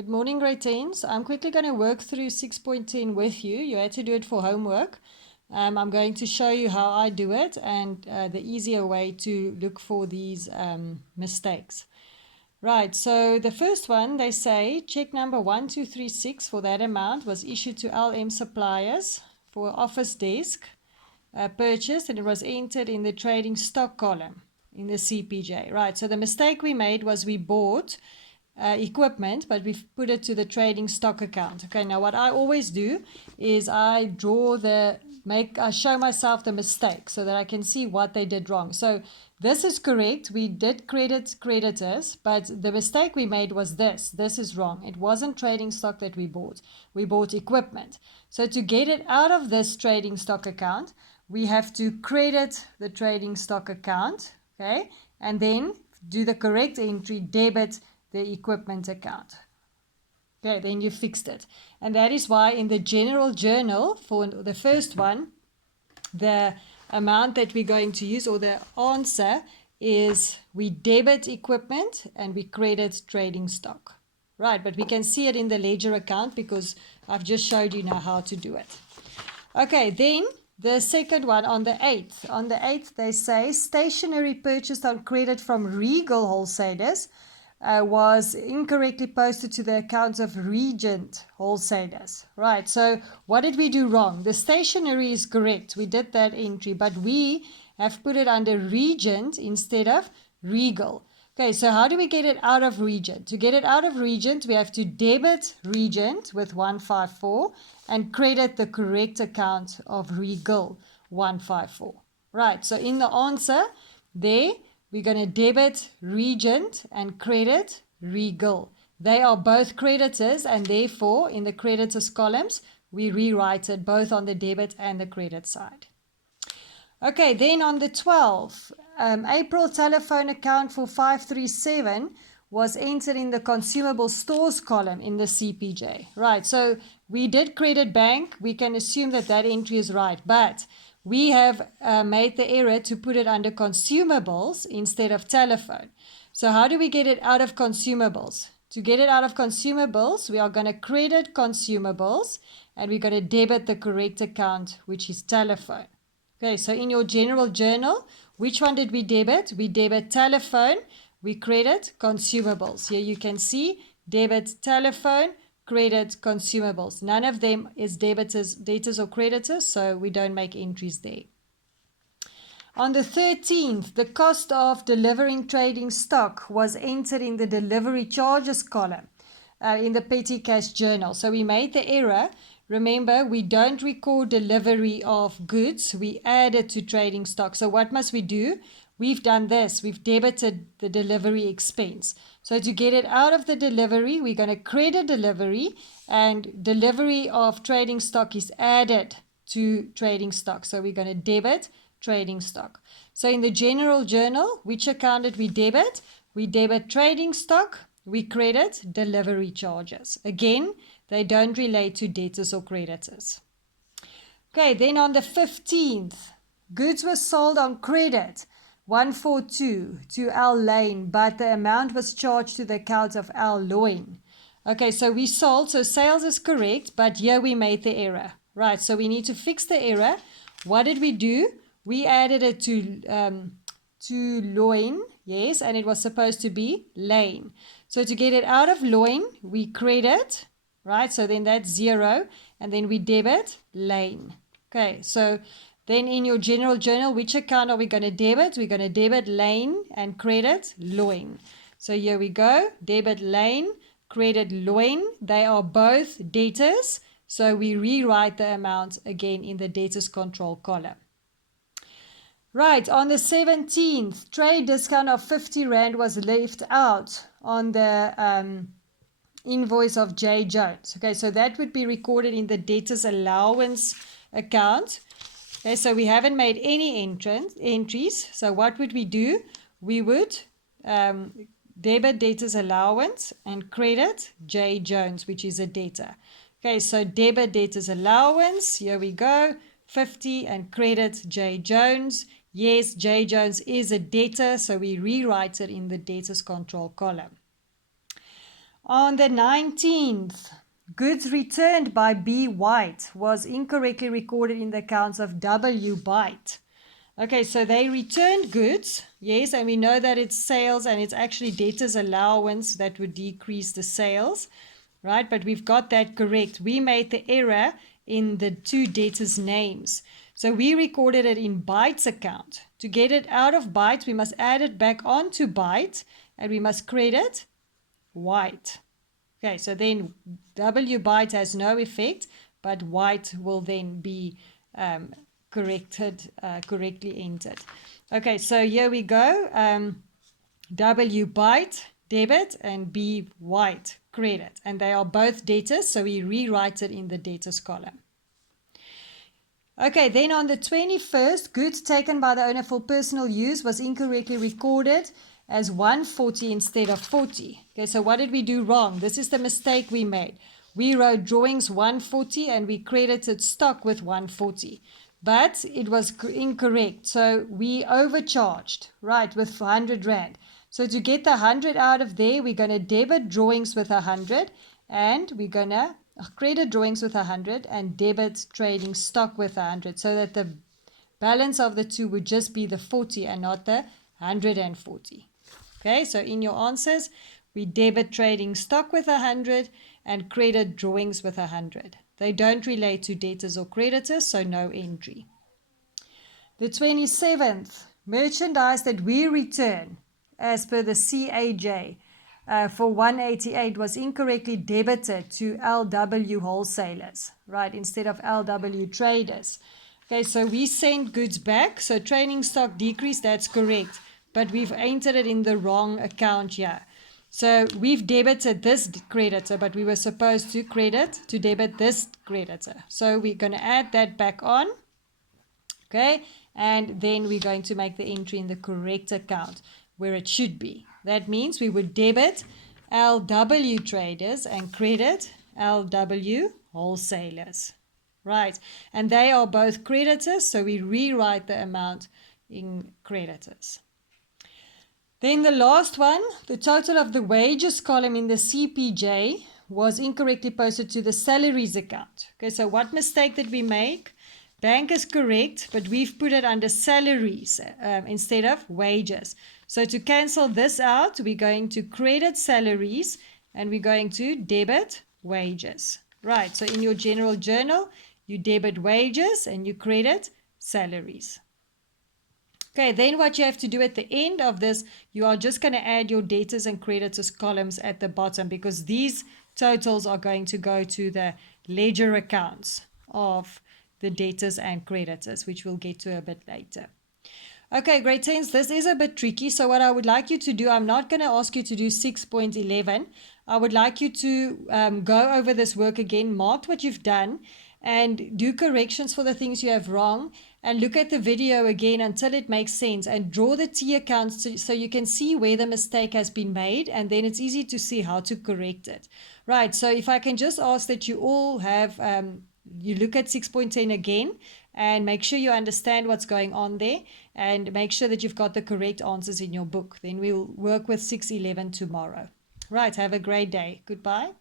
Good morning, grade 10s. I'm quickly going to work through 6.10 with you. You had to do it for homework. I'm going to show you how I do it and the easier way to look for these mistakes. Right, so the first one, they say check number 1236 for that amount was issued to LM Suppliers for office desk purchase, and it was entered in the trading stock column in the CPJ. Right, so the mistake we made was we bought equipment, but we've put it to the trading stock account. Okay, now what I always do is I show myself the mistake so that I can see what they did wrong. So this is correct. We did credit creditors, but the mistake we made was this. This is wrong. It wasn't trading stock that we bought. We bought equipment. So to get it out of this trading stock account, we have to credit the trading stock account, okay, and then do the correct entry, debit the equipment account. Okay, then you fixed it. And that is why in the general journal for the first one, the amount that we're going to use, or the answer, is we debit equipment and we credit trading stock. Right, but we can see it in the ledger account because I've just showed you now how to do it. Okay, then the second one on the 8th. On the 8th, they say stationery purchased on credit from Regal Wholesalers was incorrectly posted to the accounts of Regent Wholesalers. Right, so what did we do wrong? The stationery is correct. We did that entry, but we have put it under Regent instead of Regal. Okay, so how do we get it out of Regent? To get it out of Regent, we have to debit Regent with 154 and credit the correct account of Regal 154. Right, so in the answer there, we're going to debit Regent and credit Regal. They are both creditors, and therefore in the creditors columns, we rewrite it both on the debit and the credit side. Okay, then on the 12th, April telephone account for 537 was entered in the consumable stores column in the CPJ. Right, so we did credit bank. We can assume that that entry is right, but we have made the error to put it under consumables instead of telephone. So how do we get it out of consumables? To get it out of consumables, we are going to credit consumables and we're going to debit the correct account, which is telephone. Okay, so in your general journal, which one did we debit? We debit telephone, we credit consumables. Here you can see debit telephone, credit consumables. None of them is debtors or creditors, so we don't make entries there. On the 13th, the cost of delivering trading stock was entered in the delivery charges column in the petty cash journal. So we made the error. Remember, we don't record delivery of goods. We add it to trading stock. So what must we do? We've done this. We've debited the delivery expense. So to get it out of the delivery, we're going to credit delivery, and delivery of trading stock is added to trading stock. So we're going to debit trading stock. So in the general journal, which account did we debit? We debit trading stock. We credit delivery charges. Again, they don't relate to debtors or creditors. Okay, then on the 15th, goods were sold on credit 142 to Al Lane, but the amount was charged to the account of Al Loin. Okay, so we sold, so sales is correct, but here we made the error. Right, so we need to fix the error. What did we do? We added it to Loin, yes, and it was supposed to be Lane. So to get it out of Loin, we credit, right? So then that's 0, and then we debit Lane. Okay, so then in your general journal, which account are we going to debit? We're going to debit Lane and credit Loin. So here we go, debit Lane, credit Loin. They are both debtors, so we rewrite the amount again in the debtors control column. Right, on the 17th, trade discount of 50 Rand was left out on the invoice of J. Jones. Okay, so that would be recorded in the debtors allowance account. Okay, so we haven't made any entries. So what would we do? We would debit debtors allowance and credit J. Jones, which is a debtor. Okay, so debit debtors allowance, here we go, 50, and credit J. Jones. Yes, J. Jones is a debtor, so we rewrite it in the debtors control column. On the 19th, goods returned by B. White was incorrectly recorded in the accounts of W. Byte. Okay, so they returned goods, yes, and we know that it's sales and it's actually debtors allowance that would decrease the sales, right? But we've got that correct. We made the error in the two debtors' names. So we recorded it in Byte's account. To get it out of Byte, we must add it back onto Byte and we must credit White. Okay, so then W Byte has no effect, but White will then be correctly entered. Okay, so here we go. W Byte debit and B White credit, and they are both debtors, so we rewrite it in the debtors column. Okay, then on the 21st, goods taken by the owner for personal use was incorrectly recorded as 140 instead of 40. Okay, so what did we do wrong? This is the mistake we made. We wrote drawings 140 and we credited stock with 140. But it was incorrect. So we overcharged, right, with 100 Rand. So to get the 100 out of there, we're going to debit drawings with 100 and we're going to credit drawings with 100 and debit trading stock with 100 so that the balance of the two would just be the 40 and not the 140. Okay, so in your answers, we debit trading stock with 100 and credit drawings with 100. They don't relate to debtors or creditors, so no entry. The 27th, merchandise that we return as per the CAJ for 188 was incorrectly debited to LW wholesalers, right, instead of LW traders. Okay, so we sent goods back, so trading stock decreased, that's correct, but we've entered it in the wrong account here. So we've debited this creditor, but we were supposed to debit this creditor. So we're going to add that back on, okay, and then we're going to make the entry in the correct account where it should be. That means we would debit LW traders and credit LW wholesalers. Right, and they are both creditors, so we rewrite the amount in creditors. Then the last one, the total of the wages column in the CPJ was incorrectly posted to the salaries account. Okay, so what mistake did we make? Bank is correct, but we've put it under salaries instead of wages. So to cancel this out, we're going to credit salaries and we're going to debit wages. Right, so in your general journal, you debit wages and you credit salaries. Okay, then what you have to do at the end of this, you are just going to add your debtors and creditors columns at the bottom because these totals are going to go to the ledger accounts of the debtors and creditors, which we'll get to a bit later. Okay, grade 10s, this is a bit tricky. So what I would like you to do, I'm not going to ask you to do 6.11. I would like you to go over this work again, mark what you've done, and do corrections for the things you have wrong, and look at the video again until it makes sense, and draw the T accounts so you can see where the mistake has been made, and then it's easy to see how to correct it. Right, so if I can just ask that you all have, you look at 6.10 again, and make sure you understand what's going on there, and make sure that you've got the correct answers in your book. Then we'll work with 6.11 tomorrow. Right, have a great day. Goodbye.